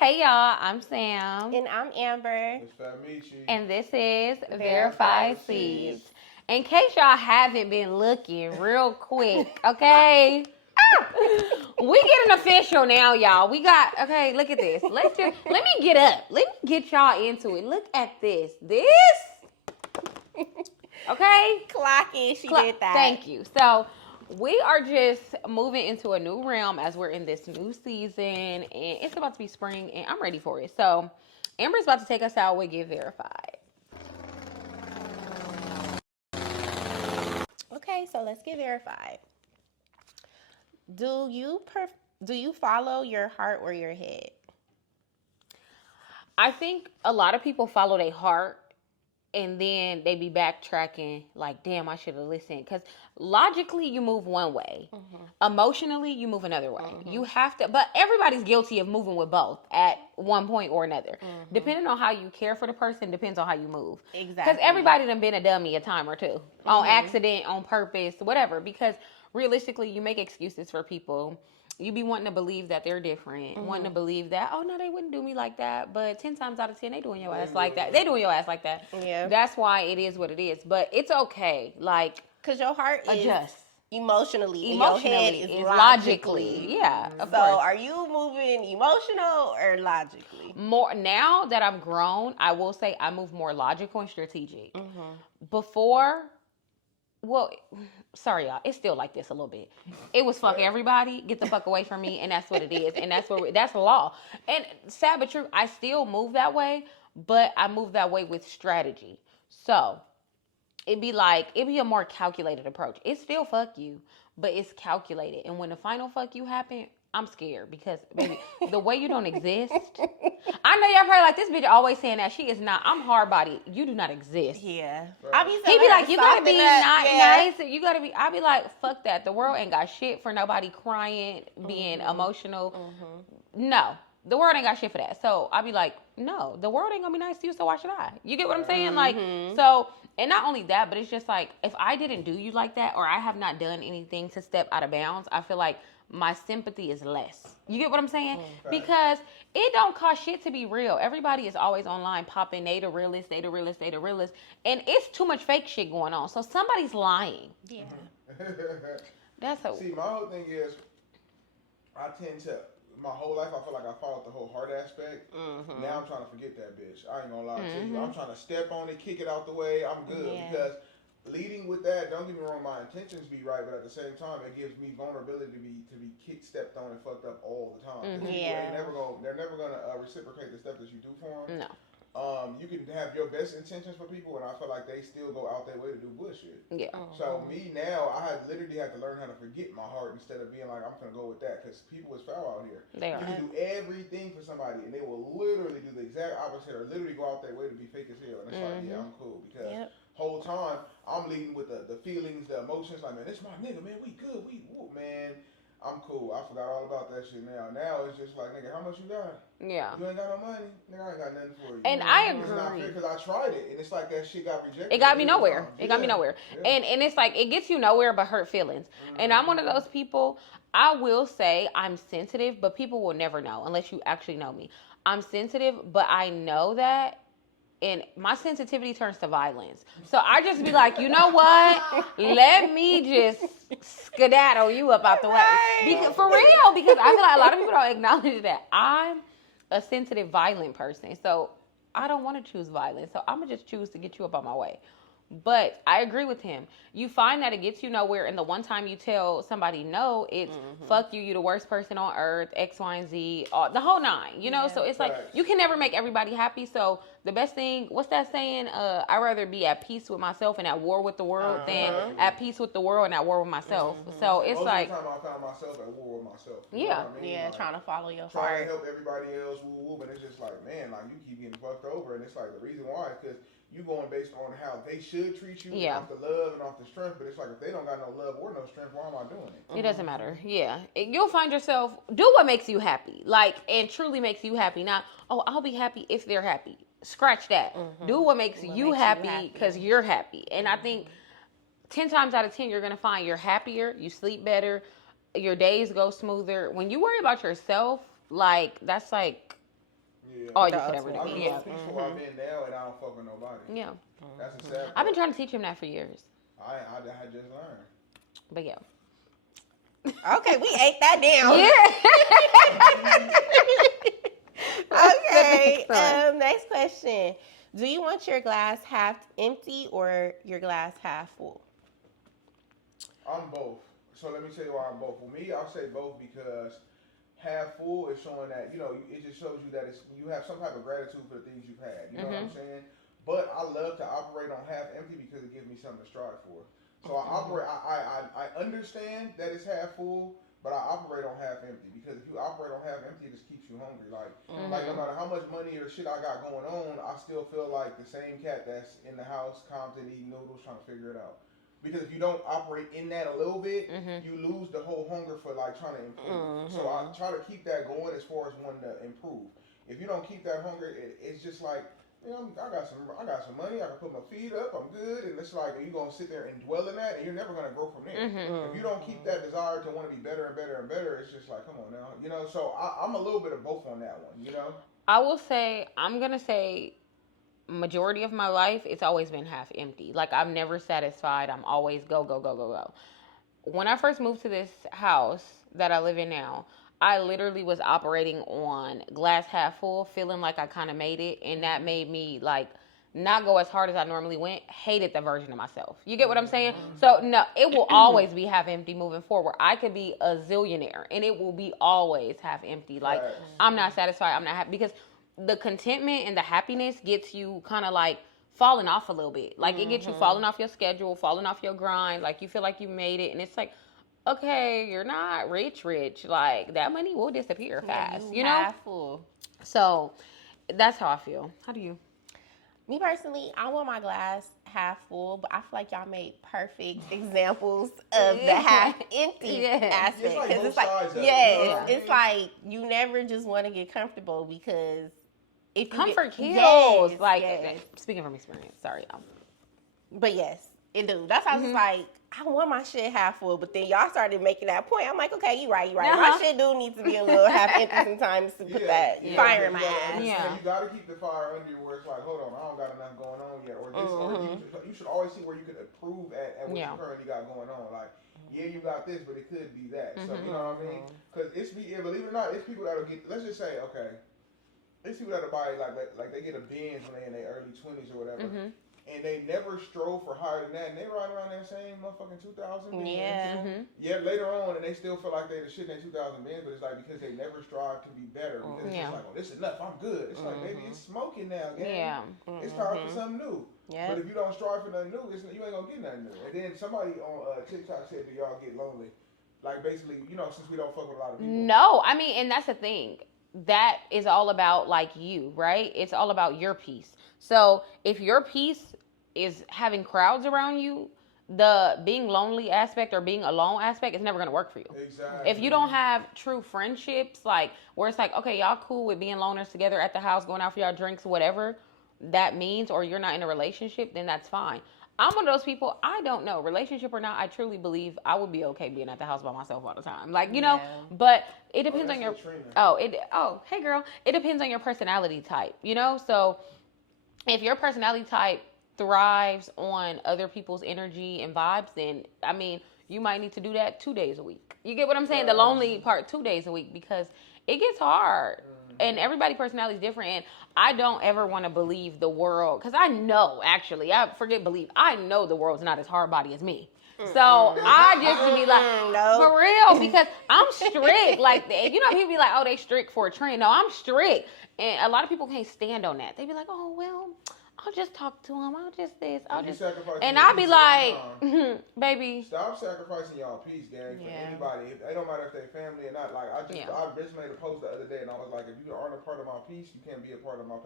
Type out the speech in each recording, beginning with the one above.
Hey y'all, I'm Sam. And I'm Amber. It's Fat Meech. And this is Verified Verified Seeds. In case y'all haven't been looking real quick, okay? We getting official now, y'all. We got, okay, look at this. Let me get up. Let me get y'all into it. Look at this. Okay? Clocking, she did that. Thank you. So we are just moving into a new realm as we're in this new season, and it's about to be spring, and I'm ready for it. So Amber's about to take us out with Get Verified. Okay, so let's get verified. Do you follow your heart or your head? I think a lot of people follow their heart, and then they be backtracking like, damn, I should have listened. Because logically, you move one way. Mm-hmm. Emotionally, you move another way. Mm-hmm. You have to, but everybody's guilty of moving with both at one point or another. Mm-hmm. Depending on how you care for the person, depends on how you move. Exactly. Because everybody done been a dummy a time or two. Mm-hmm. On accident, on purpose, whatever. Because realistically, you make excuses for people. You be wanting to believe that they're different, wanting to believe that, oh, no, they wouldn't do me like that. But 10 times out of 10, they doing your ass like that. They doing your ass like that. Yeah. That's why it is what it is. But it's okay. Like, because your heart adjust. Is emotionally, and your head is logically. Yeah, of course. Are you moving emotional or logically? More now that I'm grown, I will say I move more logical and strategic. Mm-hmm. Before, well, sorry y'all, it's still like this a little bit. It was fuck everybody, get the fuck away from me, and that's what it is, and that's the law. And sad but true, I still move that way, but I move that way with strategy. So it'd be a more calculated approach. It's still fuck you, but it's calculated. And when the final fuck you happen, I'm scared because, baby, the way you don't exist. I know y'all probably like, this bitch always saying that. She is not. I'm hard body. You do not exist. Yeah. He be like, you gotta be nice. You gotta be. I be like, fuck that. The world ain't got shit for nobody crying, being emotional. Mm-hmm. No. The world ain't got shit for that. So I be like, no, the world ain't gonna be nice to you, so why should I? You get what I'm saying? Like, so, and not only that, but it's just like, if I didn't do you like that, or I have not done anything to step out of bounds, I feel like my sympathy is less. You get what I'm saying? Because it don't cost shit to be real. Everybody is always online popping, they the realest. And it's too much fake shit going on. So somebody's lying. Yeah. That's how. See, my whole thing is, I tend to, my whole life, I feel like I followed the whole heart aspect. Mm-hmm. Now I'm trying to forget that bitch. I ain't gonna lie to you. I'm trying to step on it, kick it out the way. I'm good. Yeah. Because leading with that, don't get me wrong, my intentions be right, but at the same time, it gives me vulnerability to be kicked, stepped on, and fucked up all the time. Mm-hmm. Yeah. They're never gonna reciprocate the stuff that you do for them. No. You can have your best intentions for people, and I feel like they still go out their way to do bullshit. Yeah. So me now, I literally had to learn how to forget my heart instead of being like, I'm gonna go with that, because people is foul out here. You can do everything for somebody, and they will literally do the exact opposite, or literally go out their way to be fake as hell. And it's like, yeah, I'm cool, because whole time I'm leading with the feelings, the emotions. Like, man, this my nigga, man. We good. Man. I'm cool. I forgot all about that shit now. Now it's just like, nigga, how much you got? Yeah. You ain't got no money? Nigga, I ain't got nothing for you. And I agree. It's not fair because I tried it, and it's like that shit got rejected. It got me nowhere. Yeah. And it's like, it gets you nowhere but hurt feelings. Mm-hmm. And I'm one of those people, I will say I'm sensitive, but people will never know unless you actually know me. I'm sensitive, but I know that. And my sensitivity turns to violence. So I just be like, you know what? Let me just skedaddle you up out the way. Because, for real, because I feel like a lot of people don't acknowledge that. I'm a sensitive, violent person. So I don't want to choose violence. So I'm going to just choose to get you up on my way. But I agree with him. You find that it gets you nowhere, and the one time you tell somebody no, it's fuck you the worst person on earth, X, Y, and Z, the whole nine, you know? Yeah, so it's like, you can never make everybody happy. So the best thing, what's that saying? I'd rather be at peace with myself and at war with the world than at peace with the world and at war with myself. So it's like, most of the time I found myself at war with myself. You know what I mean? Yeah, like, trying to follow your heart. Trying to help everybody else, but it's just like, man, like, you keep getting fucked over, and it's like, the reason why is because you going based on how they should treat you, off the love and off the strength. But it's like, if they don't got no love or no strength, why am I doing it? It doesn't matter. Yeah. You'll find yourself, do what makes you happy. Like, and truly makes you happy. Not, oh, I'll be happy if they're happy. Scratch that. Mm-hmm. Do what makes you happy because you're happy. And I think 10 times out of 10, you're going to find you're happier, you sleep better, your days go smoother. When you worry about yourself, like, that's like Yeah. All you could ever do. I'm the Yeah. most peaceful I've been now, and I don't fuck with nobody. Yeah. That's a sad part. I've been trying to teach him that for years. I just learned. But yeah. Okay, we ate that down. Yeah. Okay. Next question. Do you want your glass half empty or your glass half full? I'm both. So let me tell you why I'm both. For me, I'll say both because half full is showing that, it just shows you that you have some type of gratitude for the things you've had. You know what I'm saying? But I love to operate on half empty because it gives me something to strive for. So I understand that it's half full, but I operate on half empty because if you operate on half empty, it just keeps you hungry. Like no matter how much money or shit I got going on, I still feel like the same cat that's in the house, Compton, eating noodles, trying to figure it out. Because if you don't operate in that a little bit, you lose the whole hunger for like trying to improve. So I try to keep that going as far as wanting to improve. If you don't keep that hunger, it's just like, I got some money. I can put my feet up. I'm good. And it's like, are you gonna sit there and dwell in that, and you're never gonna grow from there. If you don't keep that desire to want to be better and better and better, it's just like, come on now, So I'm a little bit of both on that one, I will say, I'm gonna say, majority of my life, it's always been half empty. Like I'm never satisfied. I'm always go, go, go, go, go. When I first moved to this house that I live in now, I literally was operating on glass half full, feeling like I kind of made it. And that made me like not go as hard as I normally went, hated the version of myself. You get what I'm saying? So no, it will always be half empty moving forward. I could be a zillionaire and it will be always half empty. Like I'm not satisfied. I'm not happy because the contentment and the happiness gets you kind of like falling off a little bit. Like it gets you falling off your schedule, falling off your grind. Like you feel like you made it and it's like, okay, you're not rich. Like that money will disappear fast, Half full. So that's how I feel. How do you? Me personally, I want my glass half full, but I feel like y'all made perfect examples of the half empty aspect. Because it's like, it's like you never just want to get comfortable because if you comfort kills. Yes. Speaking from experience, sorry. But yes, it do. That's how it's like. I want my shit half full, but then y'all started making that point. I'm like, okay, you right. My shit do need to be a little half empty sometimes to put that fire in my ass. You got to keep the fire under you where it's like, hold on, I don't got enough going on yet. Or this, or you should always see where you can improve at what you currently got going on. Like, you got this, but it could be that. So, you know what I mean? Because believe it or not, it's people that'll get, let's just say, okay, it's people that'll buy, like they get a Benz when they're in their early 20s or whatever. And they never strove for higher than that. And they ride around that same motherfucking 2000 Benz. Yeah, later on, and they still feel like they're the shit in their 2000 Benz, but it's like because they never strive to be better. Because it's just like, oh, this is enough. I'm good. It's like, baby, it's smoking now, gang. Yeah. It's time for something new. Yeah. But if you don't strive for nothing new, you ain't going to get nothing new. And then somebody on TikTok said, do y'all get lonely? Like, basically, since we don't fuck with a lot of people. No, I mean, and that's the thing. That is all about, like, you, right? It's all about your peace. So if your peace is having crowds around you, the being lonely aspect or being alone aspect is never going to work for you. Exactly. If you don't have true friendships, like where it's like, okay, y'all cool with being loners together at the house, going out for y'all drinks, whatever that means, or you're not in a relationship, then that's fine. I'm one of those people, I don't know, relationship or not, I truly believe I would be okay being at the house by myself all the time. Like, but it depends on your, hey girl, it depends on your personality type, So if your personality type thrives on other people's energy and vibes, then, I mean, you might need to do that 2 days a week. You get what I'm saying? The lonely part 2 days a week because it gets hard. And everybody's personality is different. And I don't ever want to believe the world, because I know, actually, I know the world's not as hard body as me. So I just be like, for real, because I'm strict. Like, people be like, oh, they strict for a trend. No, I'm strict. And a lot of people can't stand on that. They be like, oh, well, I'll just talk to him. I'll just this. And I'll be like, baby. Stop sacrificing y'all peace, gang, for anybody. It don't matter if they're family or not. Like, I just made a post the other day, and I was like, if you aren't a part of my peace, you can't be a part of my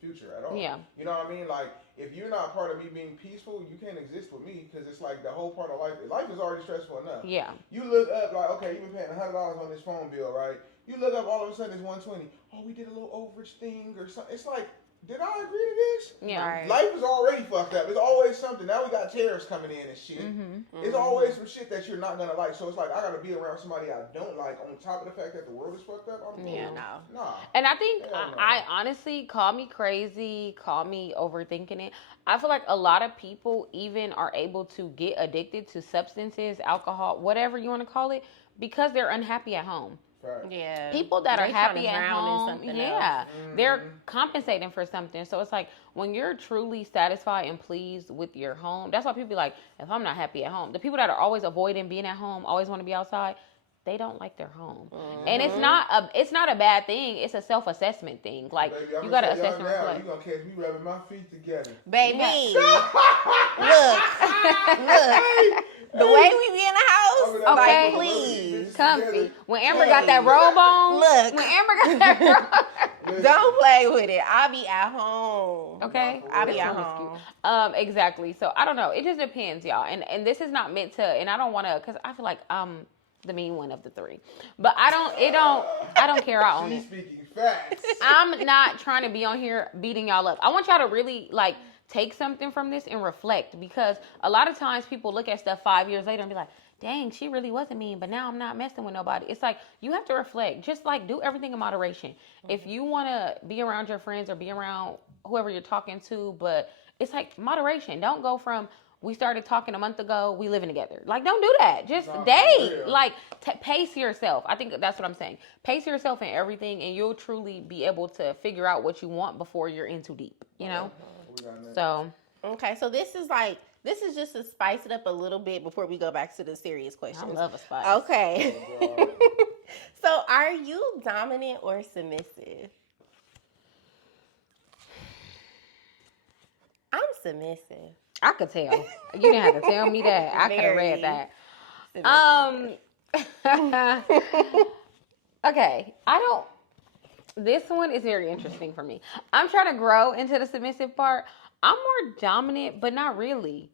future at all. Yeah. You know what I mean? Like, if you're not part of me being peaceful, you can't exist with me, because it's like the whole part of life. Life is already stressful enough. Yeah. You look up, like, okay, you've been paying $100 on this phone bill, right? You look up, all of a sudden it's $120. Oh, we did a little overage thing or something. It's like, did I agree to this? Yeah. Right. Life is already fucked up. There's always something. Now we got tariffs coming in and shit. It's always some shit that you're not gonna like. So it's like I gotta be around somebody I don't like. On top of the fact that the world is fucked up, I'm nah. And I think I honestly, call me crazy, call me overthinking it. I feel like a lot of people even are able to get addicted to substances, alcohol, whatever you want to call it, because they're unhappy at home. Right. Yeah. People that are happy at home, they're compensating for something. So it's like when you're truly satisfied and pleased with your home, that's why people be like, if I'm not happy at home, the people that are always avoiding being at home, always want to be outside, they don't like their home. And it's not a bad thing. It's a self-assessment thing. Like, baby, you got to assess and reflect. reflect. You gonna catch me rubbing my feet together. Baby, look. The way we be in the house, okay, like, please. Comfy. When Amber got that robe on, look. When Amber got that robe, don't play with it. I'll be at home. Okay, I'll be at home. Exactly. So I don't know. It just depends, y'all. And this is not meant to. And I don't want to, because I feel like I'm the mean one of the three. But I don't care. I own it. She's speaking facts. I'm not trying to be on here beating y'all up. I want y'all to really like take something from this and reflect, because a lot of times people look at stuff 5 years later and be like, dang, she really wasn't mean, but now I'm not messing with nobody. It's like, you have to reflect. Just like, do everything in moderation. If you want to be around your friends or be around whoever you're talking to, but it's like moderation. Don't go from, we started talking a month ago, we living together. Like, don't do that. Just date. Like, pace yourself. I think that's what I'm saying. Pace yourself in everything, and you'll truly be able to figure out what you want before you're in too deep, you know? So. Okay, so this is just to spice it up a little bit before we go back to the serious questions. I love a spice. Okay. So, are you dominant or submissive? I'm submissive. I could tell. You didn't have to tell me that. I could have read that. Okay. This one is very interesting for me. I'm trying to grow into the submissive part. I'm more dominant, but not really.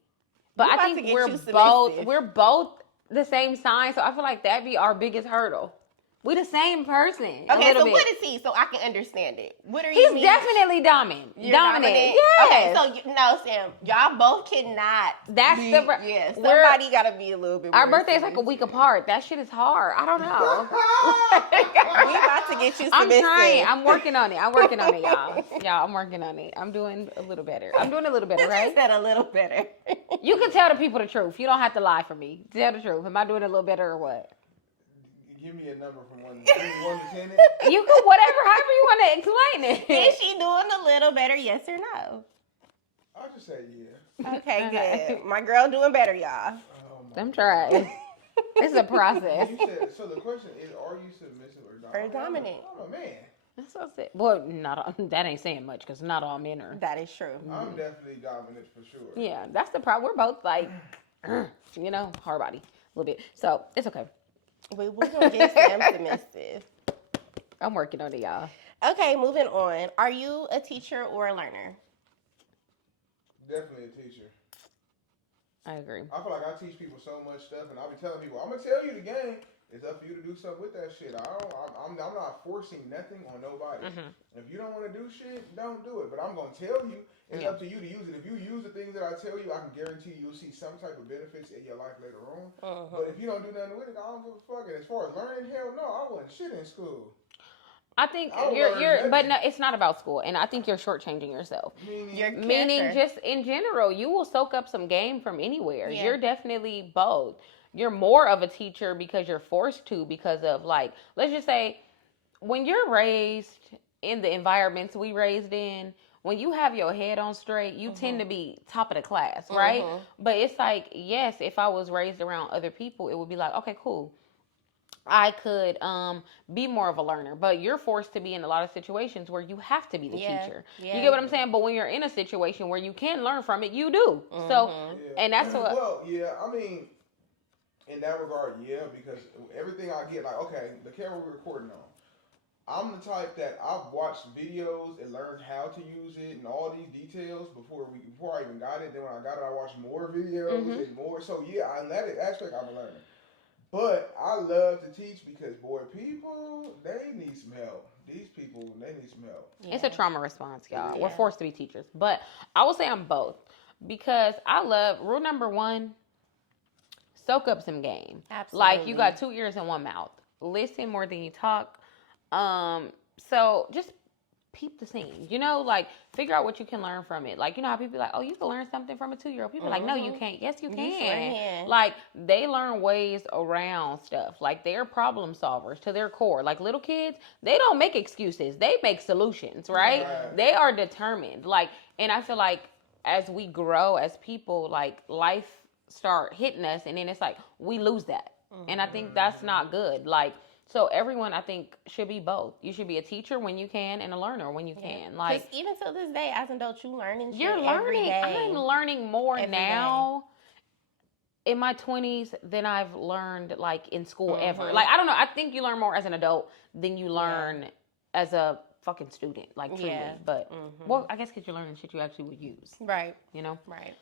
But I think we're both the same sign, so I feel like that'd be our biggest hurdle. We the same person. Okay, so what is he? So I can understand it. What are you? He's definitely dominant. Dominant. Yes. Okay, so no, Sam, y'all both cannot. Somebody gotta be a little bit. Our birthday is like a week apart. That shit is hard. I don't know. We about to get you. I'm trying. I'm working on it, y'all. Y'all, I'm working on it. I'm doing a little better. Right? You said a little better. You can tell the people the truth. You don't have to lie for me. Tell the truth. Am I doing a little better or what? Give me a number from 1 to 10. You can, whatever, however you want to explain it. Is she doing a little better, yes or no? I'll just say yeah. Okay, good. My girl doing better, y'all. I'm trying. It's a process. So the question is, are you submissive or dominant? I'm a man. That's so sick. Well, that ain't saying much, because not all men are. That is true. I'm definitely dominant for sure. Yeah, that's the problem. We're both like, hard body a little bit. So it's okay. We're going to get Sam submissive. I'm working on it, y'all. Okay, moving on. Are you a teacher or a learner? Definitely a teacher. I agree. I feel like I teach people so much stuff, and I'll be telling people, I'm going to tell you the game. It's up for you to do something with that shit. I'm not forcing nothing on nobody. If you don't want to do shit, don't do it. But I'm going to tell you, it's up to you to use it. If you use the things that I tell you, I can guarantee you'll see some type of benefits in your life later on. But if you don't do nothing with it, I don't give a fuck. And as far as learning, hell no, I wasn't shit in school. I think but no, it's not about school, and I think you're shortchanging yourself. Meaning, just in general, you will soak up some game from anywhere. Yeah. You're definitely both. You're more of a teacher because you're forced to, because of, like, let's just say, when you're raised in the environments we raised in, when you have your head on straight, you tend to be top of the class, right? But it's like, yes, if I was raised around other people, it would be like, okay, cool. I could be more of a learner, but you're forced to be in a lot of situations where you have to be the teacher. Yeah. You get what I'm saying? But when you're in a situation where you can learn from it, you do. So, and that's what. Well, yeah, I mean, in that regard, yeah, because everything I get, like, okay, the camera we're recording on, I'm the type that I've watched videos and learned how to use it and all these details before I even got it. Then when I got it, I watched more videos and more. So yeah, in that aspect, I'm a learner. But I love to teach because, boy, people, they need some help. these people, they need some help. Yeah. It's a trauma response, y'all. Yeah. We're forced to be teachers. But I will say I'm both. Because I love, rule number 1, soak up some game. Absolutely. Like, you got 2 ears and 1 mouth. Listen more than you talk. So just peep the scene. You know, like, figure out what you can learn from it. Like, you know how people are like, oh, you can learn something from a 2-year-old. People are like, no, you can't. Yes, you can. You sure can. Like, they learn ways around stuff. Like, they're problem solvers to their core. Like, little kids, they don't make excuses. They make solutions, right? They are determined. Like, and I feel like as we grow as people, like, life start hitting us, and then it's like, we lose that. And I think that's not good. Like, so everyone, I think, should be both. You should be a teacher when you can and a learner when you can. Like, even to this day, as an adult, you're learning. I'm learning more now in my 20s than I've learned, like, in school ever. Like, I don't know. I think you learn more as an adult than you learn as a fucking student. Like, truly. But, well, I guess because you're learning shit you actually would use. Right. You know? Right.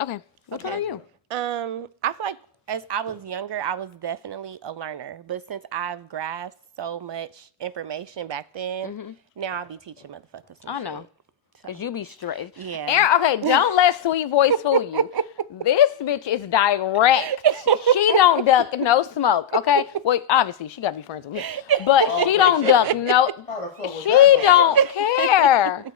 Okay. What are you? I feel like as I was younger, I was definitely a learner. But since I've grasped so much information back then, now I'll be teaching motherfuckers. I know. Because you be straight. Yeah. Aaron, okay, don't let sweet voice fool you. This bitch is direct. She don't duck no smoke, okay? Well, obviously, she got to be friends with me. But she don't duck no... She don't care.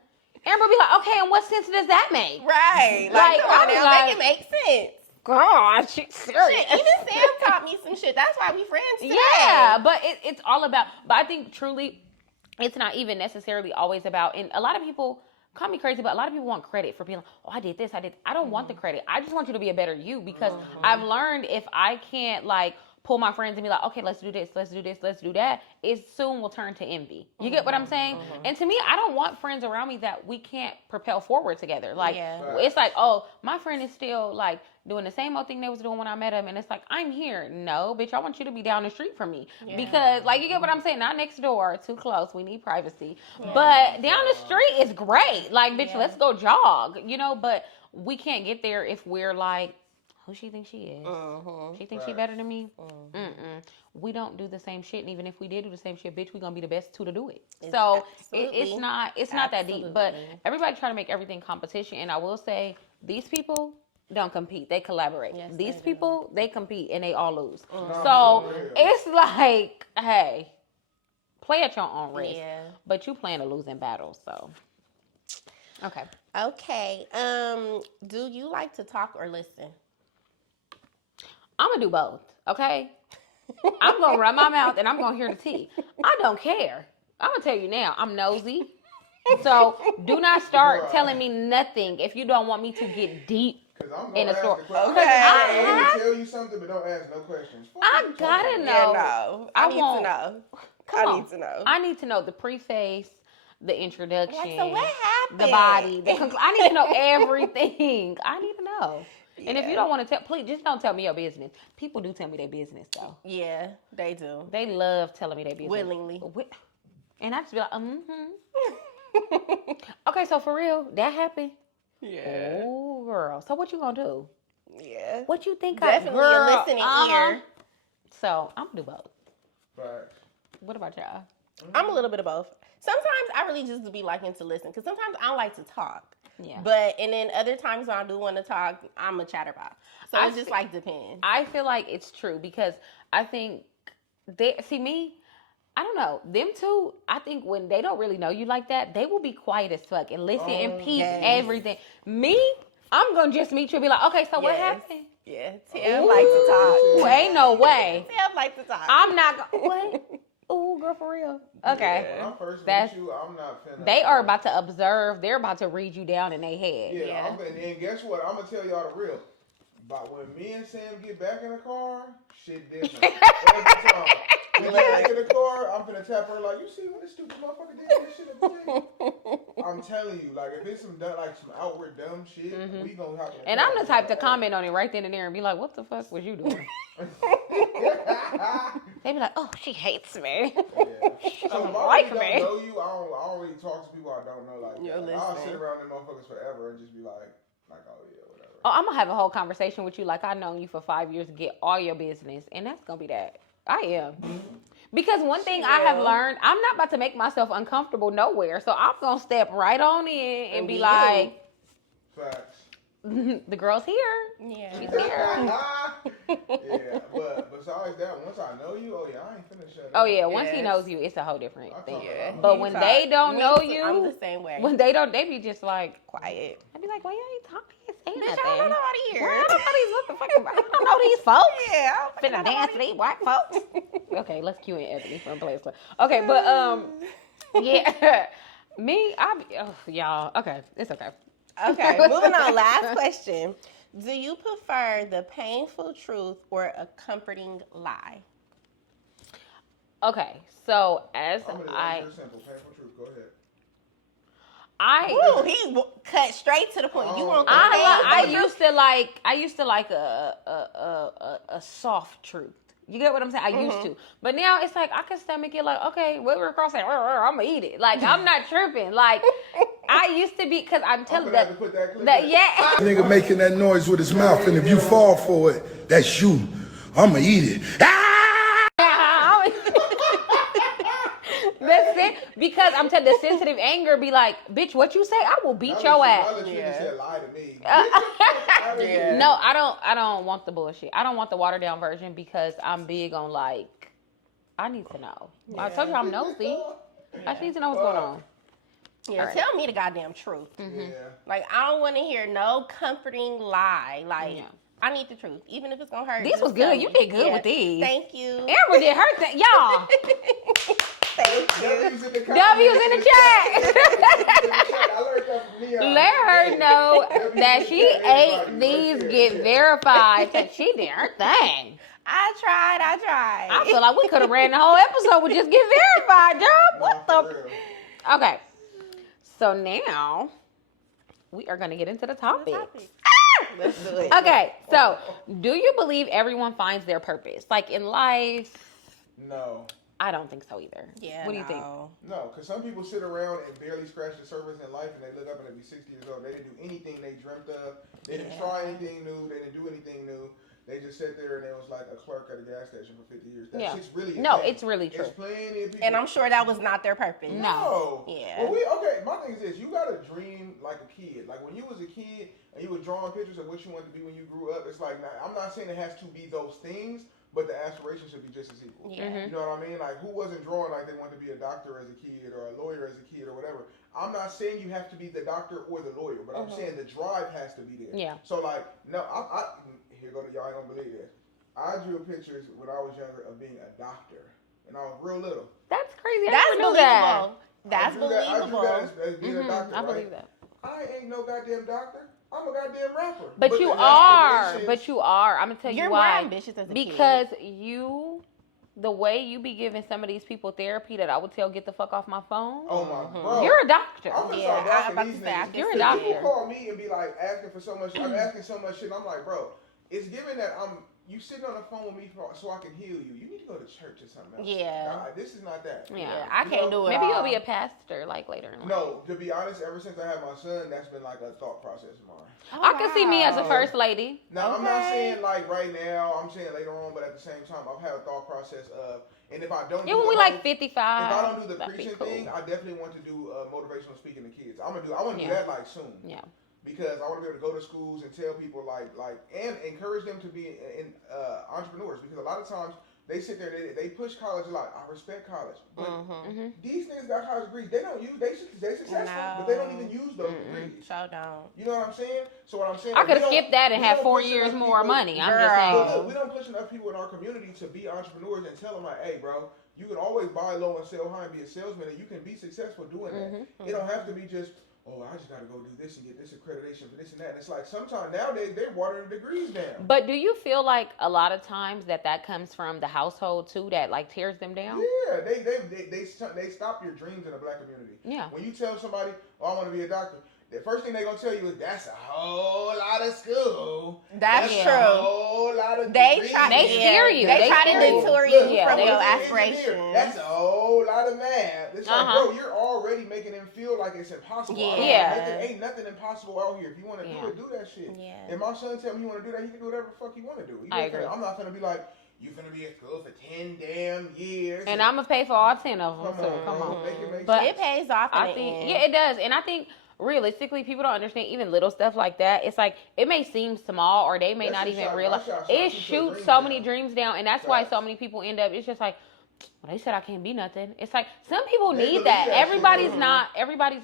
Amber be like, okay, and what sense does that make? Right. Like come on now, make it make sense. God, she's serious. Shit, even Sam taught me some shit. That's why we friends today. Yeah, but it's all about, but I think truly, it's not even necessarily always about, and a lot of people, call me crazy, but a lot of people want credit for being like, oh, I did this, I don't want the credit. I just want you to be a better you, because I've learned if I can't, like, pull my friends and be like, okay, let's do this, let's do this, let's do that, it soon will turn to envy. You get what I'm saying? And to me, I don't want friends around me that we can't propel forward together. Like, it's like, oh, my friend is still, like, doing the same old thing they was doing when I met him, and it's like, I'm here. No, bitch, I want you to be down the street from me. Because, like, you get what I'm saying? Not next door, too close, we need privacy. But down the street is great. Like, bitch, let's go jog, you know? But we can't get there if we're like, who she thinks she is? She thinks she better than me? We don't do the same shit, and even if we did do the same shit, bitch, we gonna be the best two to do it. So it's not that deep. But everybody try to make everything competition, and I will say these people don't compete; they collaborate. Yes, these people they compete and they all lose. So it's like, hey, play at your own risk. But you playing a losing battle, so okay. Okay. Do you like to talk or listen? I'm gonna do both, okay? I'm gonna run my mouth and I'm gonna hear the tea. I don't care. I'm gonna tell you now, I'm nosy. So do not start telling me nothing if you don't want me to get deep in a story. Okay. I tell you something, but don't ask no questions. I gotta know. Yeah, no. I need to know. I need to know. I need to know the preface, the introduction. Like, so what happened? The body. I need to know everything. I need to know. And if you don't want to tell, please just don't tell me your business. People do tell me their business, though. Yeah, they do. They love telling me their business. Willingly. And I just be like, Okay, so for real, that happened? Yeah. Oh, girl. So what you gonna do? Yeah. What you think? Definitely a listening ear. So I'm gonna do both. Right. What about y'all? I'm a little bit of both. Sometimes I really just be liking to listen, because sometimes I don't like to talk. Yeah. And then other times when I do want to talk, I'm a chatterbox. So it just like depends. I feel like it's true, because I think me, I don't know, them two, I think when they don't really know you like that, they will be quiet as fuck and listen and peep everything. Me, I'm gonna just meet you and be like, okay, so what happened? Yeah, Tim like to talk. Ain't no way. Tim like to talk. I'm not gonna, what? Ooh, girl, for real. Okay. Yeah, when I first meet you, I'm not finna. They are about to observe. They're about to read you down in their head. Yeah. And guess what? I'm going to tell y'all the real. But when me and Sam get back in the car, shit different. Every time. We get back in the car, I'm finna tap her like, you see what this stupid motherfucker did this shit at the I'm telling you, like, if it's some outward dumb shit, we gonna have to. And I'm the type to comment on it right then and there and be like, what the fuck was you doing? They be like, oh, she hates me. She doesn't like me. I don't know you. I don't really talk to people I don't know like that. I'll sit around them motherfuckers forever and just be like, oh yeah, whatever. Oh, I'm gonna have a whole conversation with you like I've known you for 5 years to get all your business, and that's gonna be that. I am. Because one thing I have learned, I'm not about to make myself uncomfortable nowhere. So I'm going to step right on in and be like, facts. The girl's here. Yeah. She's here. Yeah, but besides that, once I know you, oh yeah, I ain't finna shut up. Oh yeah, once he knows you, it's a whole different thing. Yeah. But when they don't know you, I'm the same way. When they don't, they be just like quiet. I'd be like, why you ain't talking? Saying Bitch, nothing. I don't know nobody here. Well, I don't know these what the fuck. I don't know these folks. Yeah, I don't Finna dance to these white folks. Okay, let's cue in Ebony from Place. Okay, but yeah, me, y'all. Okay, it's okay. Okay, moving on. Last question. Do you prefer the painful truth or a comforting lie? Okay, so as simple. Painful truth. Go ahead. He cut straight to the point. You want the I used to like a soft truth. You get what I'm saying? I used to, but now it's like I can stomach it. Like, okay, what we're crossing, I'm gonna eat it. Like, I'm not tripping. Like, I used to be, because I'm telling that nigga making that noise with his mouth, and if you fall for it, that's you. I'm gonna eat it. That's it. Because I'm telling the sensitive anger be like, bitch, what you say? I will beat your ass. Lie to me. No, I don't want the bullshit. I don't want the watered down version because I'm big on like, I need to know. Yeah. I told you I'm nosy. I need to know what's going on. Yeah, right. Tell me the goddamn truth. Mm-hmm. Yeah. Like, I don't want to hear no comforting lie. Like, I need the truth, even if it's gonna hurt. These was good. You did good with these. Thank you. Amber did her thing, y'all. Thank you. W's in the chat. Let her know that she ate these get verified. That she did her thing. I tried. I feel like we could have ran the whole episode with just get verified, job. What the? Okay. So now we are going to get into the topics. Let's do it. Okay. So, do you believe everyone finds their purpose, like in life? No. I don't think so either. Yeah. What do you think? No, because some people sit around and barely scratch the surface in life, and they look up and they be 60 years old. They didn't do anything they dreamt of. They didn't try anything new. They didn't do anything new. They just sat there and they was like a clerk at a gas station for 50 years. That's just really it's really true. It's plenty of people. And I'm sure that was not their purpose. No. Yeah. Well, my thing is this. You got to dream like a kid. Like when you was a kid and you was drawing pictures of what you wanted to be when you grew up, it's like, I'm not saying it has to be those things, but the aspiration should be just as equal. Yeah. You know what I mean? Like, who wasn't drawing like they wanted to be a doctor as a kid or a lawyer as a kid or whatever? I'm not saying you have to be the doctor or the lawyer, but I'm saying the drive has to be there. Yeah. So, like, no, here go to y'all ain't gonna believe this. I drew pictures when I was younger of being a doctor, and I was real little. That's crazy. That's believable. That's believable. I drew that as being a doctor, I believe that. I ain't no goddamn doctor. I'm a goddamn rapper. But you are. I'm gonna tell you why. You're more ambitious as a because kid. The way you be giving some of these people therapy that I would tell get the fuck off my phone. Oh my bro. You're a doctor. I'm gonna start blocking these niggas. You're a doctor. People call me and be like asking for so much. I'm asking so much shit. And I'm like, bro, it's given that you sitting on the phone with me so I can heal you. You need to go to church or something else. Yeah. Nah, this is not that. Yeah, I can't do it. Maybe you'll be a pastor like later in life. No, to be honest, ever since I had my son, that's been like a thought process of mine. I can see me as a first lady. Now, I'm not saying like right now, I'm saying later on, but at the same time, I've had a thought process of, and if I don't when we like 55. If I don't do the preaching thing, I definitely want to do motivational speaking to kids. I want to do that like soon. Yeah. Because I want to be able to go to schools and tell people and encourage them to be entrepreneurs. Because a lot of times they sit there, they push college a lot. I respect college, but these niggas got college degrees. They don't use. They successful, but they don't even use those degrees. So don't. You know what I'm saying? So what I'm saying, I could have skipped that and had 4 years more money. I'm just saying. Look, we don't push enough people in our community to be entrepreneurs and tell them like, hey, bro, you can always buy low and sell high and be a salesman, and you can be successful doing that. It don't have to be just, oh, I just got to go do this and get this accreditation for this and that. And it's like sometimes nowadays they're watering degrees down. But do you feel like a lot of times that comes from the household too, that like tears them down? Yeah, they stop your dreams in the black community. Yeah. When you tell somebody, oh, I want to be a doctor, the first thing they're going to tell you is that's a whole lot of school. That's true. A whole lot of they steer you. They try to detour you from your aspirations. That's a whole lot of math. It's like, bro, you're already making them feel like it's impossible. Yeah. Ain't nothing impossible out here. If you want to do it, do that shit. Yeah. And my son tell me he want to do that, he can do whatever the fuck he want to do. I agree. I'm not going to be like, You finna be at school for 10 damn years. And I'm gonna pay for all 10 of them. Come on. But it pays off in the end. Yeah, it does. And I think realistically, people don't understand even little stuff like that. It's like, it may seem small or they may not even realize. It shoots so many dreams down. And that's why so many people end up, it's just like, well, they said I can't be nothing. It's like, some people need that. Everybody's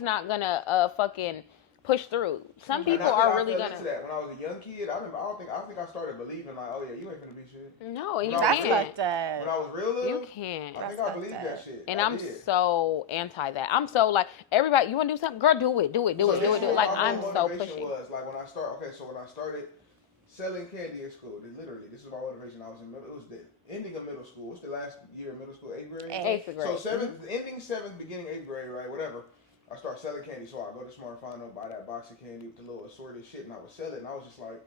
not gonna fucking push through. Some people are really gonna. When I was a young kid, I think I started believing like, oh yeah, you ain't gonna be shit. No, and you can't. When I was real little, you can't. I think I believed that shit. And I'm so anti that. I'm so like, everybody, you wanna do something? Girl, do it. Like, I'm so pushing. Like when I started selling candy at school, literally, this is my motivation. It was the ending of middle school. What's the last year of middle school? 8th grade? 8th grade. So ending 7th, beginning 8th grade, right? Whatever. I started selling candy, so I go to Smart & Final, buy that box of candy with the little assorted shit, and I would sell it, and I was just like,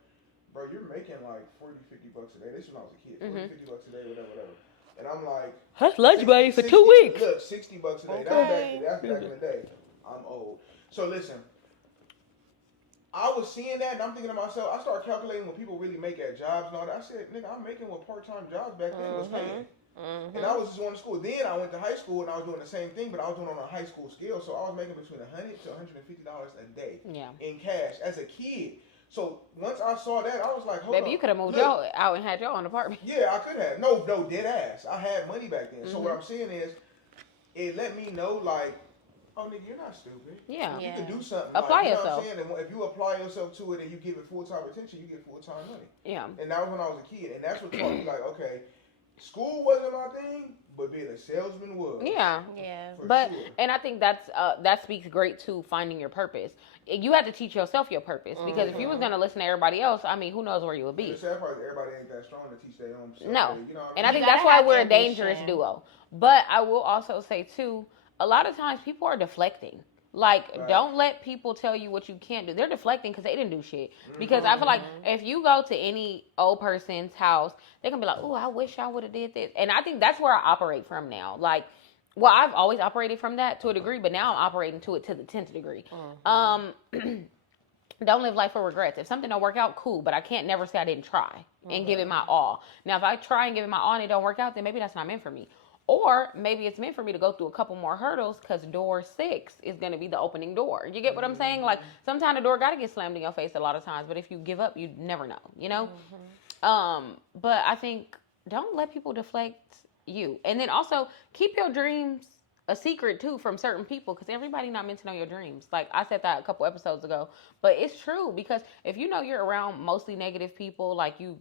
bro, you're making like 40, 50 bucks a day. This is when I was a kid. 40, 50 bucks a day, whatever. And I'm like, that's lunch money for 2 weeks. Look, 60 bucks a day. Okay. That's back in the day. I'm old. So listen, I was seeing that, and I'm thinking to myself, I started calculating what people really make at jobs and all that. I said, nigga, I'm making what part-time jobs back then was paying. And I was just going to school. Then I went to high school and I was doing the same thing, but I was doing it on a high school scale. So I was making between $100 to $150 a day in cash as a kid. So once I saw that, I was like, hold on. Baby, you could have moved out and had your own apartment. Yeah, I could have. No, dead ass. I had money back then. So what I'm saying is, it let me know, like, oh, nigga, you're not stupid. Yeah. You can do something. Apply You know yourself. what I'm saying? And if you apply yourself to it and you give it full-time attention, you get full-time money. Yeah. And that was when I was a kid. And that's what taught me, like, okay, school wasn't my thing, but being a salesman was. Yeah. But sure. And I think that speaks great to finding your purpose. You have to teach yourself your purpose, because if you was gonna listen to everybody else, I mean, who knows where you would be. The sad part is everybody ain't that strong to teach their own self. No. You know what And I I mean? think that's why we're a dangerous duo. But I will also say too, a lot of times people are deflecting. Like, don't let people tell you what you can't do. They're deflecting because they didn't do shit. Because I feel like if you go to any old person's house, they're going to be like, oh, I wish I would have did this. And I think that's where I operate from now. Like, well, I've always operated from that to a degree, but now I'm operating to it to the 10th degree. Don't live life for regrets. If something don't work out, cool. But I can't never say I didn't try and give it my all. Now, if I try and give it my all and it don't work out, then maybe that's not meant for me. Or maybe it's meant for me to go through a couple more hurdles, because door 6 is going to be the opening door. You get what I'm saying? Like, sometimes the door got to get slammed in your face a lot of times. But if you give up, you never know, you know? But I think don't let people deflect you. And then also keep your dreams a secret too from certain people, because everybody not meant to know your dreams. Like I said that a couple episodes ago. But it's true, because if you know you're around mostly negative people, like you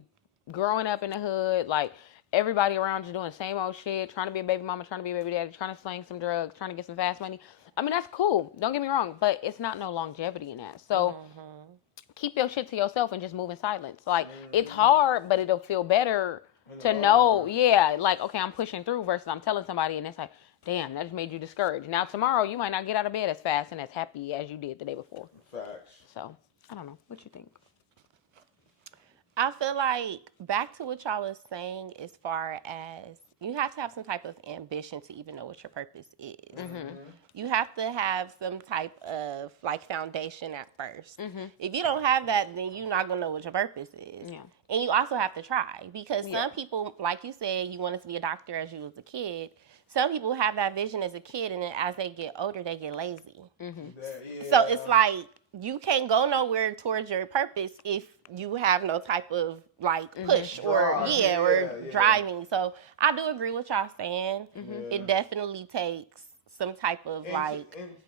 growing up in the hood, like everybody around you doing the same old shit, trying to be a baby mama, trying to be a baby daddy, trying to slang some drugs, trying to get some fast money. I mean, that's cool. Don't get me wrong, but it's not no longevity in that. So keep your shit to yourself and just move in silence. Like, it's hard, but it'll feel better to know, like, okay, I'm pushing through versus I'm telling somebody and it's like, damn, that just made you discouraged. Now, tomorrow, you might not get out of bed as fast and as happy as you did the day before. Facts. So, I don't know. What you think? I feel like back to what y'all was saying, as far as you have to have some type of ambition to even know what your purpose is. You have to have some type of like foundation at first. If you don't have that, then you're not gonna know what your purpose is. And you also have to try, because some people, like you said, you wanted to be a doctor as you was a kid. Some people have that vision as a kid, and then as they get older, they get lazy. So it's like you can't go nowhere towards your purpose if you have no type of like push or driving. So I do agree with y'all saying. It definitely takes some type of and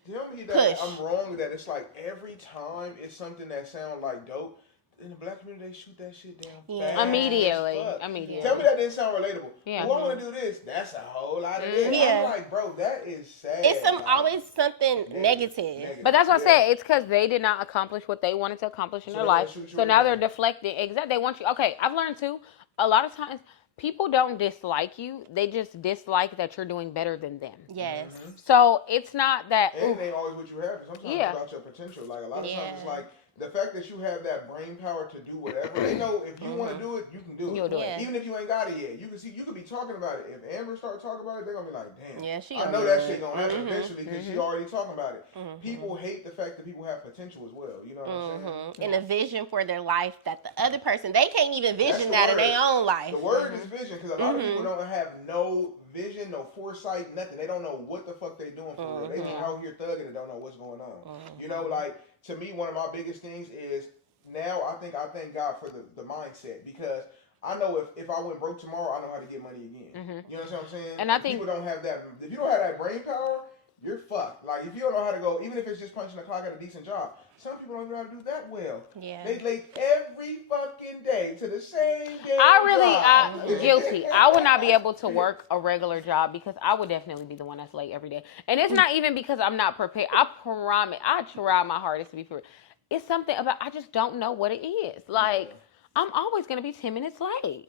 tell me that push. I'm wrong, that it's like every time it's something that sounds like dope, in the black community, they shoot that shit down fast. Immediately. Tell me that didn't sound relatable. Yeah. Well, I want to do this. That's a whole lot of this. I'm like, bro, that is sad. It's always something negative. But that's what I said. It's because they did not accomplish what they wanted to accomplish in their life. So now they're deflecting. Exactly. They want you. Okay, I've learned too, a lot of times, people don't dislike you. They just dislike that you're doing better than them. Yes. So it's not that. And it ain't always what you have. Sometimes it's about your potential. Like, a lot of times it's like, the fact that you have that brain power to do whatever, they know if you want to do it, you can do it. You'll do it. Even if you ain't got it yet. You could be talking about it. If Amber starts talking about it, they're going to be like, damn. Yeah, I know that shit going to happen eventually because she already talking about it. People hate the fact that people have potential as well. You know what I'm saying? And a vision for their life that the other person, they can't even vision that in their own life. The word is vision because a lot of people don't have no vision, no foresight, nothing. They don't know what the fuck they doing for real. They just out here thugging and don't know what's going on. You know, like, to me, one of my biggest things is now I thank God for the mindset because I know if I went broke tomorrow, I know how to get money again. You know what I'm saying? And I think people don't have that. If you don't have that brain power, you're fucked. Like, if you don't know how to go, even if it's just punching the clock at a decent job, some people don't even know how to do that well. Yeah. They late every fucking day to the same job. I'm guilty. I would not be able to work a regular job because I would definitely be the one that's late every day. And it's not even because I'm not prepared. I promise. I try my hardest to be prepared. It's something about, I just don't know what it is. Like, I'm always going to be 10 minutes late.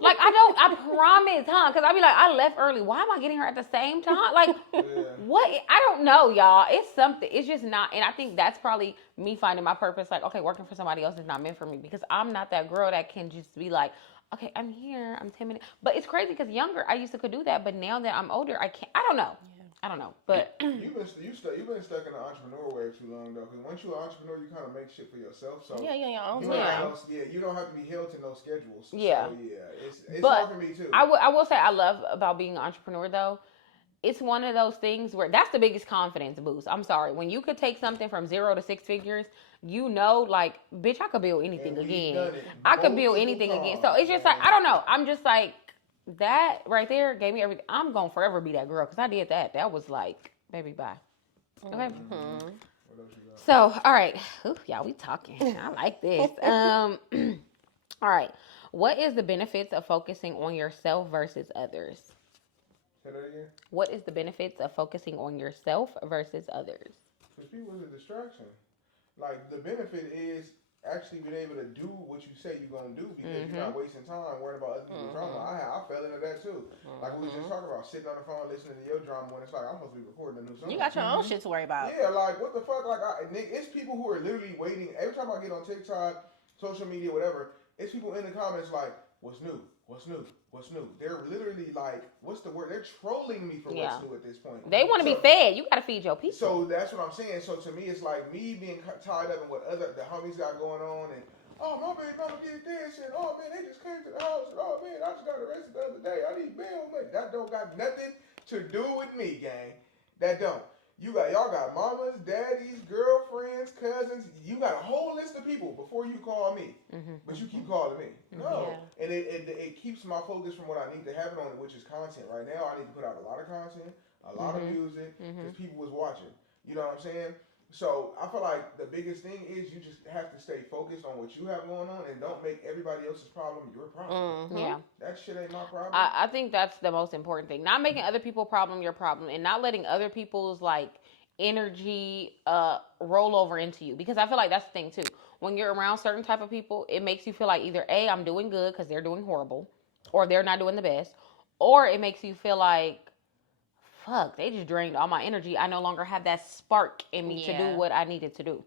Like, I promise, huh? Because I be like, I left early. Why am I getting here at the same time? Like, what? I don't know, y'all. It's something. It's just not. And I think that's probably me finding my purpose. Like, okay, working for somebody else is not meant for me because I'm not that girl that can just be like, okay, I'm here. I'm 10 minutes. But it's crazy because younger, I used to could do that. But now that I'm older, I can't. I don't know. I don't know, but you've been stuck in the entrepreneur way too long though. Because once you're an entrepreneur, you kind of make shit for yourself. So your own time. You don't have to be held to no schedules. Yeah, so, it's hard for me too. I will say I love about being an entrepreneur though. It's one of those things where that's the biggest confidence boost. I'm sorry, when you could take something from 0 to 6 figures, you know, like, bitch, I could build anything again. I could build anything again. So it's just like I don't know. I'm just like. That right there gave me everything. I'm gonna forever be that girl because I did that. That was like, baby, bye. Okay. So, all right. Ooh, y'all, we talking. I like this. All right. What is the benefits of focusing on yourself versus others? Say that again. What is the benefits of focusing on yourself versus others? Because people is a distraction. Like, the benefit is actually being able to do what you say you're going to do because you're not wasting time worrying about other people's drama. I fell into that too. Like we was just talking about, sitting on the phone listening to your drama when it's like, I'm supposed to be recording a new song. You got your own shit to worry about. Yeah, like, what the fuck? Like, it's people who are literally waiting. Every time I get on TikTok, social media, whatever, it's people in the comments like, what's new? What's new? What's new? They're literally like, what's the word? They're trolling me for what's new at this point. They want to be fed. You got to feed your people. So that's what I'm saying. So to me, it's like me being tied up in what the homies got going on, and oh, my baby mama did this, and oh man, they just came to the house, and oh man, I just got arrested the other day. I need bail money. That don't got nothing to do with me, gang. That don't. Y'all got mamas, daddies, girlfriends, cousins. You got a whole list of people before you call me, but you keep calling me. No, and it keeps my focus from what I need to happen on it, which is content. Right now, I need to put out a lot of content, a lot of music, because people was watching. You know what I'm saying? So I feel like the biggest thing is you just have to stay focused on what you have going on and don't make everybody else's problem your problem. Yeah. That shit ain't my problem. I think that's the most important thing. Not making other people's problem your problem and not letting other people's like energy roll over into you. Because I feel like that's the thing too. When you're around certain type of people, it makes you feel like either A, I'm doing good because they're doing horrible, or they're not doing the best, or it makes you feel like, fuck, they just drained all my energy. I no longer have that spark in me to do what I needed to do.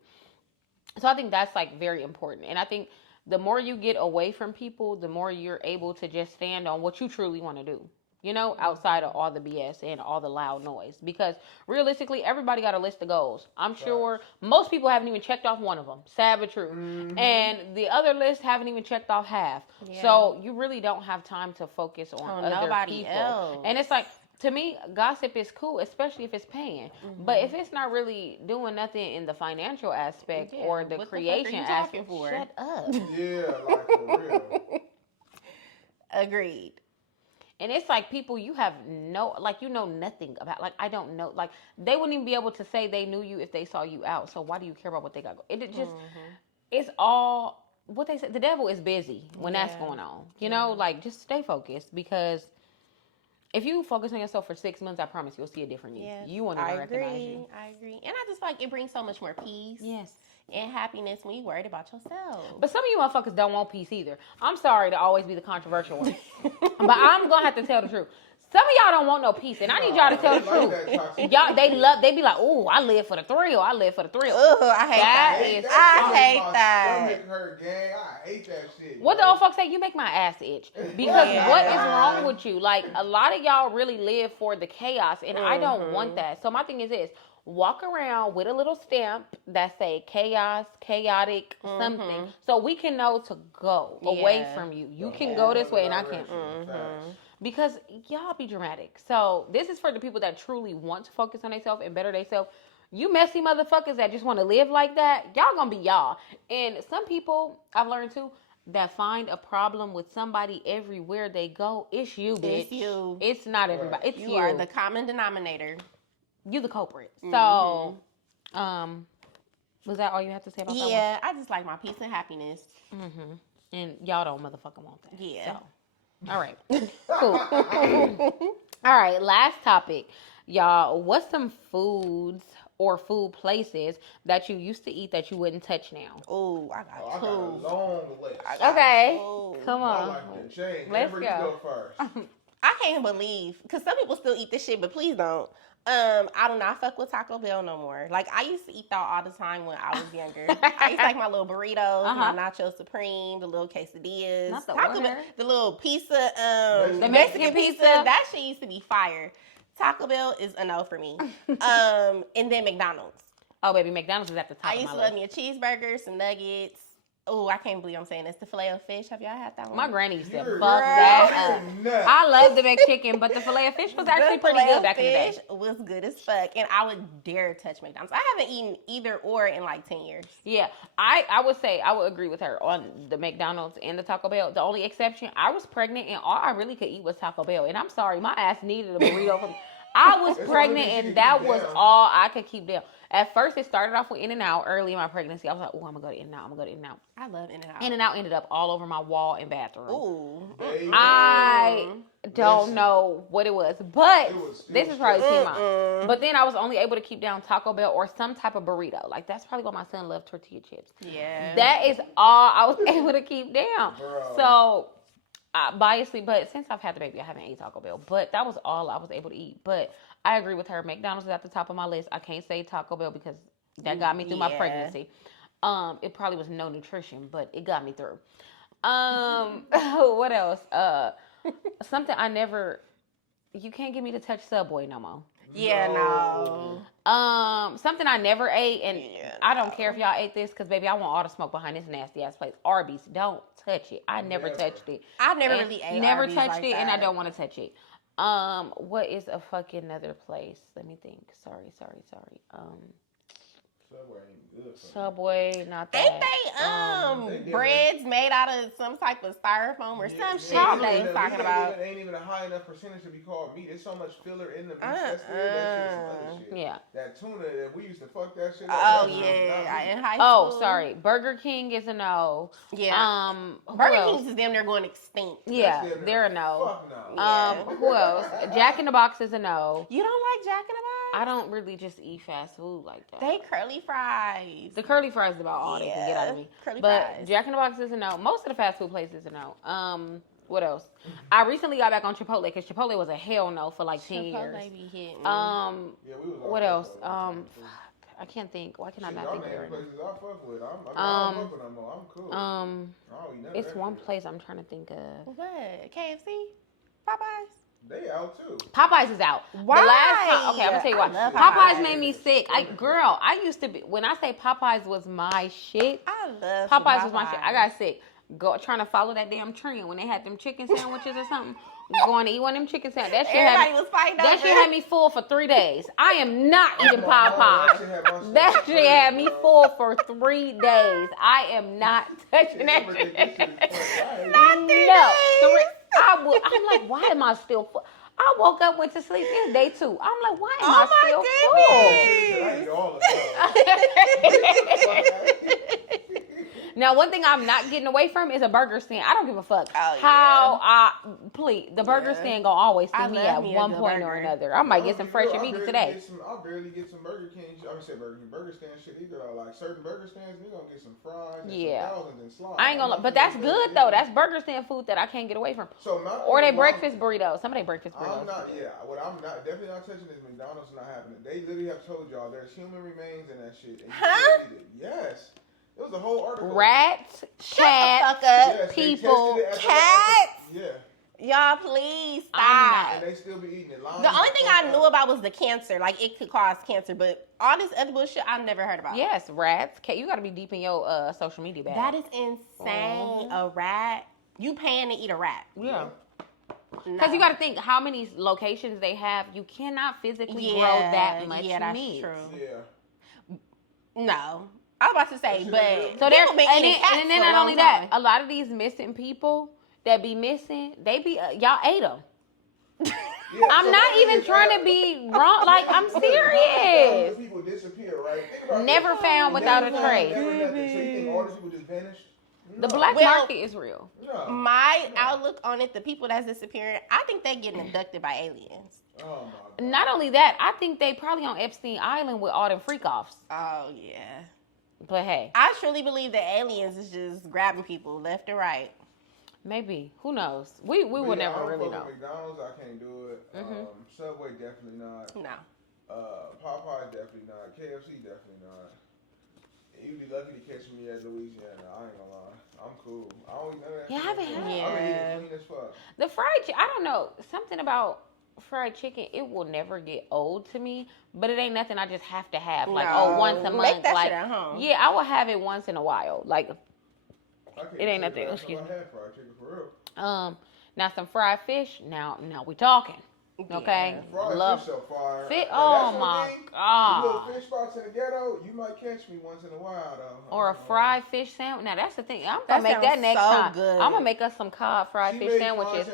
So I think that's like very important. And I think the more you get away from people, the more you're able to just stand on what you truly want to do, you know, outside of all the BS and all the loud noise. Because realistically, everybody got a list of goals. I'm sure most people haven't even checked off one of them. Sad but true. And the other list haven't even checked off half. Yeah. So you really don't have time to focus on other people. Else. And it's like, to me, gossip is cool, especially if it's paying. But if it's not really doing nothing in the financial aspect or the creation aspect, shut up. Yeah, like for real. Agreed. And it's like people you have you know nothing about. Like, I don't know. Like, they wouldn't even be able to say they knew you if they saw you out. So why do you care about what they got going? It just, it's all, what they said, the devil is busy when that's going on. You know, like, just stay focused because if you focus on yourself for 6 months, I promise you'll see a different you. Yes, You won't even recognize you. I agree. And I just like it brings so much more peace. Yes. And happiness when you're worried about yourself. But some of you motherfuckers don't want peace either. I'm sorry to always be the controversial one. But I'm going to have to tell the truth. Some of y'all don't want no peace, and I need y'all to tell the truth. Y'all, they be like, "Ooh, I live for the thrill. I live for the thrill." Ugh, I hate that. I hate that. Hurt, gang. I hate that shit. What the old folks say? You make my ass itch. Because what is wrong with you? Like, a lot of y'all really live for the chaos, and I don't want that. So my thing is this. Walk around with a little stamp that say chaos, chaotic, something, so we can know to go away from you. You can go this way, and I can't. Because y'all be dramatic. So this is for the people that truly want to focus on themselves and better themselves. You messy motherfuckers that just want to live like that, y'all gonna be y'all. And some people, I've learned too, that find a problem with somebody everywhere they go. It's you, bitch. It's you. It's not everybody. It's you. You are the common denominator. You the culprit. So, was that all you have to say about that? Yeah, I just like my peace and happiness. And y'all don't motherfucking want that. Yeah. So. All right. Cool. All right. Last topic, y'all. What's some foods or food places that you used to eat that you wouldn't touch now? Oh, I got two. I got a long list. Okay. Two. Come on. My life done changed. Let's Amber, go. You go first. I can't believe, because some people still eat this shit, but please don't. I do not fuck with Taco Bell no more. Like, I used to eat that all the time when I was younger. I used to like my little burritos, my Nacho Supreme, the little quesadillas. Not the Taco Bell, the little pizza, the Mexican pizza. That shit used to be fire. Taco Bell is a no for me. And then McDonald's. Oh, baby, McDonald's is at the top of my list. I used to love me a cheeseburger, some nuggets. Oh, I can't believe I'm saying this. The filet of fish. Have y'all had that one? My granny used to fuck that up. I love the McChicken, but the filet of fish was actually pretty good back in the day. Was good as fuck, and I would dare touch McDonald's. I haven't eaten either or in like 10 years. Yeah, I would say I would agree with her on the McDonald's and the Taco Bell. The only exception, I was pregnant, and all I really could eat was Taco Bell. And I'm sorry, my ass needed a burrito from. I was pregnant, and that was all I could keep down. At first, it started off with In-N-Out early in my pregnancy. I was like, oh, I'm going to go to In-N-Out. I'm going to go to In-N-Out. I love In-N-Out. In-N-Out ended up all over my wall and bathroom. Ooh. I don't know what it was, but this is probably TMI. But then I was only able to keep down Taco Bell or some type of burrito. Like, that's probably why my son loved tortilla chips. Yeah. That is all I was able to keep down. Bro. So, biasly, but since I've had the baby, I haven't ate Taco Bell. But that was all I was able to eat. But I agree with her. McDonald's is at the top of my list. I can't say Taco Bell because that got me through my pregnancy. It probably was no nutrition, but it got me through. What else? Something I never. You can't get me to touch Subway no more. Yeah, no. Something I never ate, and I don't care if y'all ate this, because baby, I want all the smoke behind this nasty ass place. Arby's, don't touch it. I never touched it. I never really ate never Arby's touched like it, that. and I don't want to touch it. What is a fucking other place? Let me think. Sorry. Subway ain't good. Subway, not that. Ain't they breads made out of some type of styrofoam or some shit Probably. they talking about? Ain't even a high enough percentage to be called meat. There's so much filler in the meat. That's some other shit. Yeah. That tuna, that we used to fuck that shit up. Oh, yeah. In high school. Oh, sorry. Burger King is a no. Yeah. Burger King's is damn near going extinct. Yeah, they're a no. Fuck no. Who else? Jack in the Box is a no. You don't like Jack in the Box? I don't really just eat fast food like that. They curly fries. The curly fries is about all they can get out of me. Curly but fries. Jack in the Box is a no. Most of the fast food places is a no. What else? I recently got back on Chipotle because Chipotle was a hell no for like 10 years. Chipotle be hitting. What else? I can't think. Why can I not think of it? Places I fuck with. I don't fuck with them more. I'm cool. It's one place I'm trying to think of. What? KFC? Popeyes? They out too. Popeyes is out. Why? The last time, okay, I'm gonna tell you why. Popeyes made me sick. I used to be, when I say Popeyes was my shit. I love Popeyes was my shit. I got sick. Trying to follow that damn trend when they had them chicken sandwiches or something. Going to eat one of them chicken sandwiches. Everybody was fighting over that shit had me full for 3 days. I am not eating Popeyes. That shit had me full for 3 days. I am not touching that shit. Not 3 days. I'm like, why am I still full? I woke up, went to sleep. It's day 2. I'm like, why am I still full? Now, one thing I'm not getting away from is a burger stand. I don't give a fuck please, the burger stand gonna always see me at one point or another. I might get some fresh and vegan today. I barely get some Burger King. I would say burger stand shit either. Like certain burger stands, we gonna get some fries and some thousands and slides. I ain't gonna, but that's good though. That's burger stand food that I can't get away from. Or they breakfast burritos. Some of they breakfast burritos. What I'm definitely not touching is McDonald's. Not happening. They literally have told y'all there's human remains in that shit. And huh? Yes. It was a whole article. Rats, cats, people, cats. Yeah. Y'all, please stop. And they still be eating it. The only thing I knew about was the cancer. Like, it could cause cancer. But all this other bullshit, I've never heard about. Yes, rats. You got to be deep in your social media bag. That is insane. A rat. You paying to eat a rat. Yeah. Because you got to think how many locations they have. You cannot physically grow that much meat. True. Yeah. No. I was about to say, but so they're and then not only that, a lot of these missing people that be missing, they be y'all ate them. Yeah, I'm not even trying to be wrong. Like, I'm serious. People disappear, right? Never found without a trace. So you think all these people just vanished? No. The black market is real. No. My outlook on it, the people that's disappearing, I think they're getting abducted by aliens. Oh my God. Not only that, I think they probably on Epstein Island with all them freak-offs. Oh, yeah. But hey. I truly believe that aliens is just grabbing people left and right. Maybe. Who knows? We will never really know. McDonald's, I can't do it. Subway, definitely not. No. Popeyes, definitely not. KFC, definitely not. You'd be lucky to catch me at Louisiana. I ain't gonna lie. I'm cool. I don't eat none of that. Yeah, I haven't had I'm eating clean as fuck. The fried chicken, I don't know. Something about fried chicken, it will never get old to me, but it ain't nothing I just have to have. Like, once a month. Make that like, shit at home. Yeah, I will have it once in a while. Like, it ain't nothing. Excuse me. I had fried chicken for real. Now some fried fish. Now we talking. Okay, fried fish so fire. Oh my God! The little fish spots in the ghetto, you might catch me once in a while though. Or a fried fish sandwich. Now that's the thing. I'm gonna make that next time. Good. I'm gonna make us some cod fried fish sandwiches.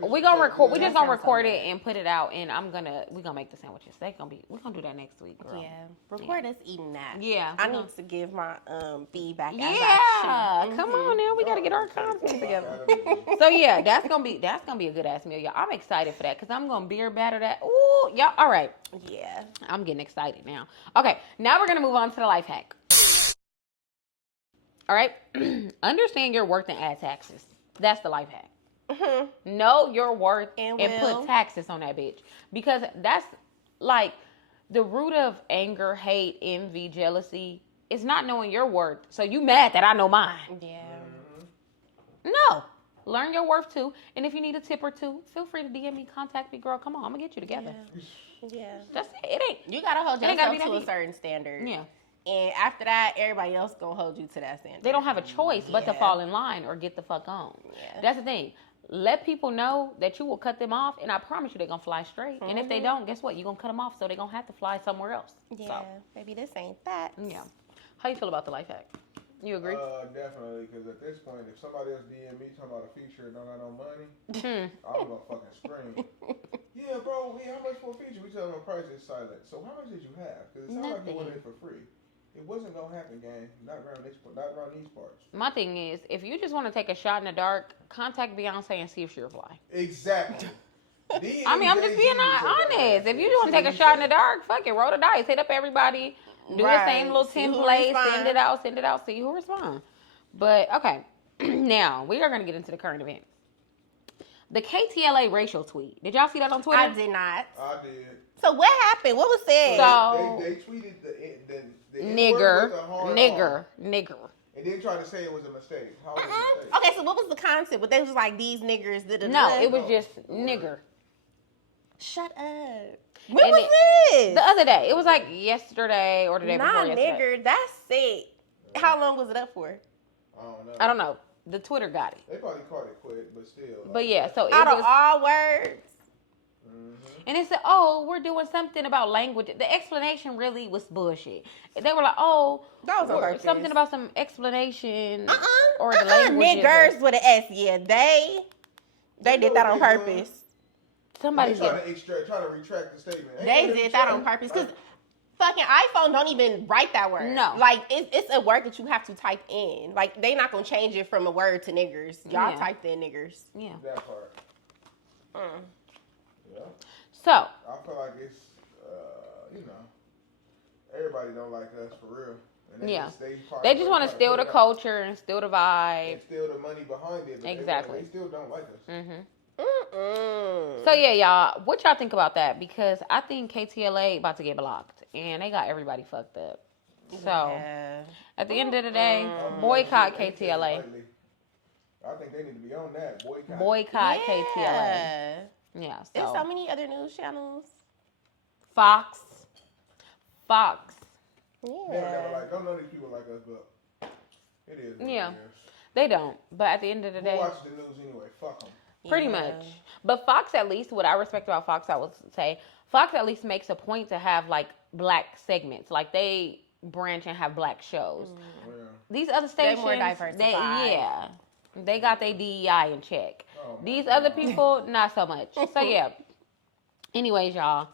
We gonna record. We just gonna record it and put it out, and we gonna make the sandwiches. We're gonna do that next week, girl. Yeah, record us eating that. Yeah, I need to give my feedback. Yeah, come on now. We gotta get our content together. So yeah, that's gonna be a good ass meal, y'all. I'm excited for that because I'm gonna beer batter that. Ooh, y'all. All right. Yeah. I'm getting excited now. Okay, now we're gonna move on to the life hack. All right. Understand your worth and add taxes. That's the life hack. Mm-hmm. Know your worth and put taxes on that bitch. Because that's like the root of anger, hate, envy, jealousy is not knowing your worth. So you mad that I know mine. Yeah. No. Learn your worth too. And if you need a tip or two, feel free to DM me, contact me, girl. Come on, I'm gonna get you together. Yeah. That's it. It ain't. You gotta hold yourself to a certain standard. Yeah. And after that, everybody else gonna hold you to that standard. They don't have a choice but to fall in line or get the fuck on. Yeah. That's the thing. Let people know that you will cut them off, and I promise you they're gonna fly straight. And if they don't, guess what? You're gonna cut them off, so they're gonna have to fly somewhere else. Yeah. So. Maybe this ain't that. Yeah. How you feel about the life hack? You agree? Definitely, because at this point, if somebody else DM me talking about a feature and don't have no money, I'm gonna fucking scream. Yeah, bro, how much for a feature? We tell them the price is silent. So how much did you have? Because it sounds like you wanted it for free. It wasn't gonna happen, gang. Not around these parts. My thing is, if you just want to take a shot in the dark, contact Beyonce and see if she'll fly. Exactly. I mean, I'm just being honest. If you just want to take a shot in the dark, fuck it, roll the dice, hit up everybody. Do the same little template, send it out, see who responds. But, okay, now we are going to get into the current events. The KTLA racial tweet. Did y'all see that on Twitter? I did not. I did. So what happened? What was said? So they tweeted the nigger. And then tried to say it was a mistake. How was it a mistake? Okay, so what was the concept? But they was like, these niggers did it. No, it was just nigger. Shut up. When was this? The other day. It was like yesterday or the day before yesterday. Nah, nigger. That's sick. How long was it up for? I don't know. The Twitter got it. They probably caught it quick, but still. But yeah, so it out was, of all words. And it said, we're doing something about language. The explanation really was bullshit. They were like, that was on purpose. Something about some explanation or the language. Niggers with an S. Yeah, they did that on purpose. Somebody's trying to retract the statement. They did that on purpose. Because fucking iPhone don't even write that word. No. Like, it's a word that you have to type in. Like, they not going to change it from a word to niggers. Y'all typed in niggers. Yeah. That part. Yeah. So. I feel like it's, everybody don't like us for real. And they just want to steal the culture and steal the vibe. And steal the money behind it. But exactly. They still don't like us. So yeah, y'all, what y'all think about that? Because I think KTLA about to get blocked, and they got everybody fucked up. So at the end of the day, boycott KTLA. I think they need to be on that boycott KTLA. Yeah. So. There's so many other news channels. Fox. Yeah. Don't know these people like us, but it is. Yeah. They don't. But at the end of the day, who watches the news anyway? Fuck them. Pretty much. But Fox, at least, what I respect about Fox, I would say, Fox at least makes a point to have, like, black segments. Like, they branch and have black shows. Yeah. These other stations, they're more diversified. They got their DEI in check. These other people, not so much. So, yeah. Anyways, y'all.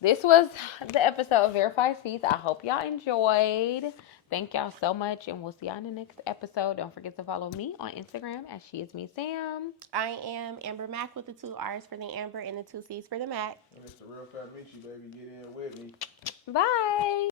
This was the episode of Verified Seats. I hope y'all enjoyed. Thank y'all so much, and we'll see y'all in the next episode. Don't forget to follow me on Instagram at SheIsMeSam. I am Amber Mac with the 2 R's for the Amber and the 2 C's for the Mac. And it's the real fat Meech, baby. Get in with me. Bye.